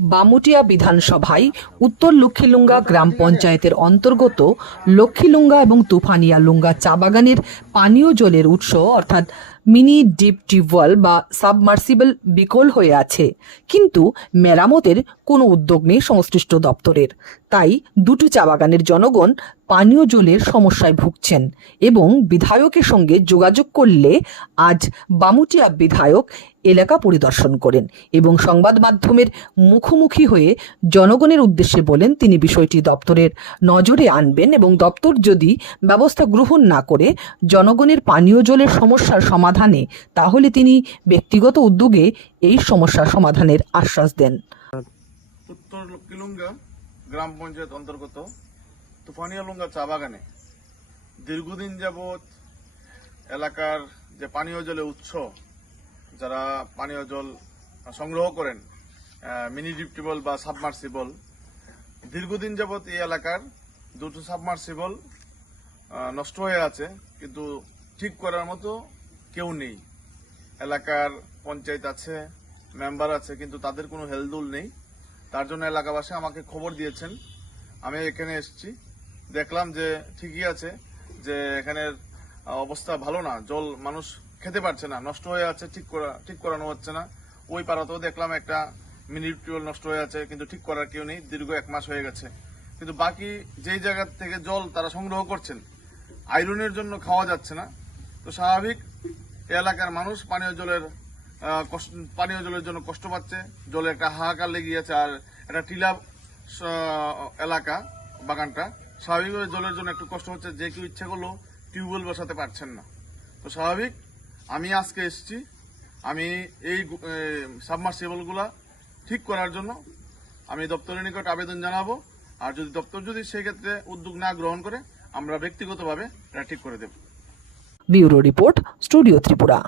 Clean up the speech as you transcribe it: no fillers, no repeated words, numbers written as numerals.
বামুটিয়া বিধানসভায় উত্তর লক্ষ্মীলুঙ্গা গ্রাম পঞ্চায়েতের অন্তর্গত লক্ষ্মীলুঙ্গা এবং তুফানিয়া লুঙ্গা চা বাগানের পানীয় জলের উৎস অর্থাৎ মিনি ডিপ টিউবওয়েল বা সাবমার্সিবল বিকল হয়ে আছে, কিন্তু মেরামতের কোনো উদ্যোগ নেই সংশ্লিষ্ট দপ্তরের। তাই দুটো চা বাগানের জনগণ পানীয় জলের সমস্যায় ভুগছেন এবং বিধায়কের সঙ্গে যোগাযোগ করলে আজ বামুটিয়া বিধায়ক এলাকা পরিদর্শন করেন এবং সংবাদ মাধ্যমের মুখোমুখি হয়ে জনগণের উদ্দেশ্যে বলেন তিনি বিষয়টি দপ্তরের নজরে আনবেন এবং দপ্তর যদি ব্যবস্থা গ্রহণ না করে জনগণের পানীয় জলের সমস্যার সমাধানে, তাহলে তিনি ব্যক্তিগত উদ্যোগে এই সমস্যার সমাধানের আশ্বাস দেন। উত্তর লক্ষ্মীলুঙ্গা গ্রাম পঞ্চায়েত অন্তর্গত তুফানিয়া লুঙ্গা চা বাগানে দীর্ঘদিন যাবৎ এলাকার যে পানীয় জলের উৎস, যারা পানীয় জল সংগ্রহ করেন মিনি ডিপ টিউবওয়েল বা সাবমার্সিবল, দীর্ঘদিন যাবৎ এই এলাকার দুটো সাবমার্সিবল নষ্ট হয়ে আছে, কিন্তু ঠিক করার মতো কেউ নেই। এলাকার পঞ্চায়েত আছে, মেম্বার আছে, কিন্তু তাদের কোনো হেলদোল নেই। তার জন্য এলাকাবাসী আমাকে খবর দিয়েছেন, আমি এখানে এসেছি, দেখলাম যে ঠিকই আছে, যে এখানের অবস্থা ভালো না, জল মানুষ খেতে পারছে না, নষ্ট হয়ে আছে, ঠিক করানো হচ্ছে না। ওই পাড়াতেও দেখলাম একটা মিনি টিউবওয়েল নষ্ট হয়ে আছে, কিন্তু ঠিক করার কেউ নেই, দীর্ঘ 1 মাস হয়ে গেছে। কিন্তু বাকি যেই জায়গা থেকে জল তারা সংগ্রহ করছেন, আয়রনের জন্য খাওয়া যাচ্ছে না। তো স্বাভাবিক এলাকার মানুষ পানীয় জলের জন্য কষ্ট পাচ্ছে, জলে একটা হাহাকার লেগে আছে। আর এটা টিলা এলাকা বাগানটা, স্বাভাবিকভাবে জলের জন্য একটু কষ্ট হচ্ছে, যে কেউ ইচ্ছা করলেও টিউবওয়েল বসাতে পারছেন না। তো স্বাভাবিক আমি আজকে এসেছি, আমি এই সাবমার্সিবলগুলা ঠিক করার জন্য আমি দপ্তরের নিকট আবেদন জানাবো। আর যদি দপ্তর সেক্ষেত্রে উদ্যোগ না গ্রহণ করে, আমরা ব্যক্তিগতভাবে এটা ঠিক করে দেব। Bureau report, studio Tripura.